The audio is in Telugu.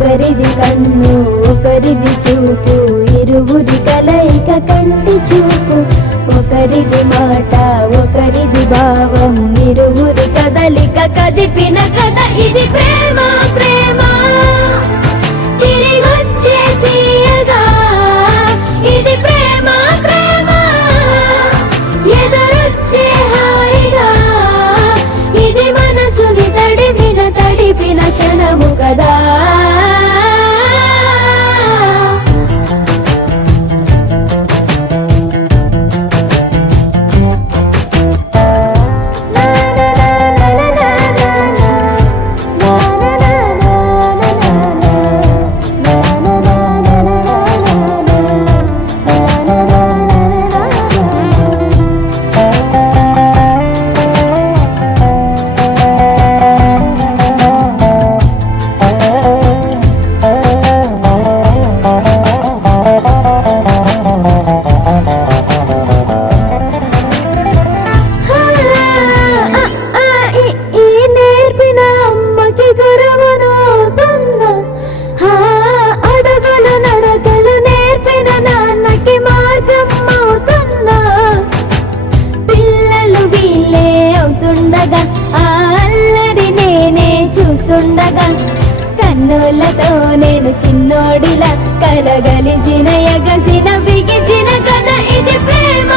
ఒకరిది కన్ను ఒకరిది చూపు, ఇరువురి కలయిక కంటి చూపు. ఒకరిది మాట ఒకరిది భావం, ఇరువురి కదలిక కదిపిన కథ ఇది ప్రేమ. ప్రేమ తిరిగొచ్చే తీయగా ఇది ప్రేమ. ప్రేమ ఎదురొచ్చే హాయిగా ఇది మనసుని తడిపిన క్షణము కదా. చూస్తుండగా కన్నులతో నేను చిన్నోడిలా కలగలిసిన ఎగసిన బిగిసిన కథ ఇది ప్రేమ.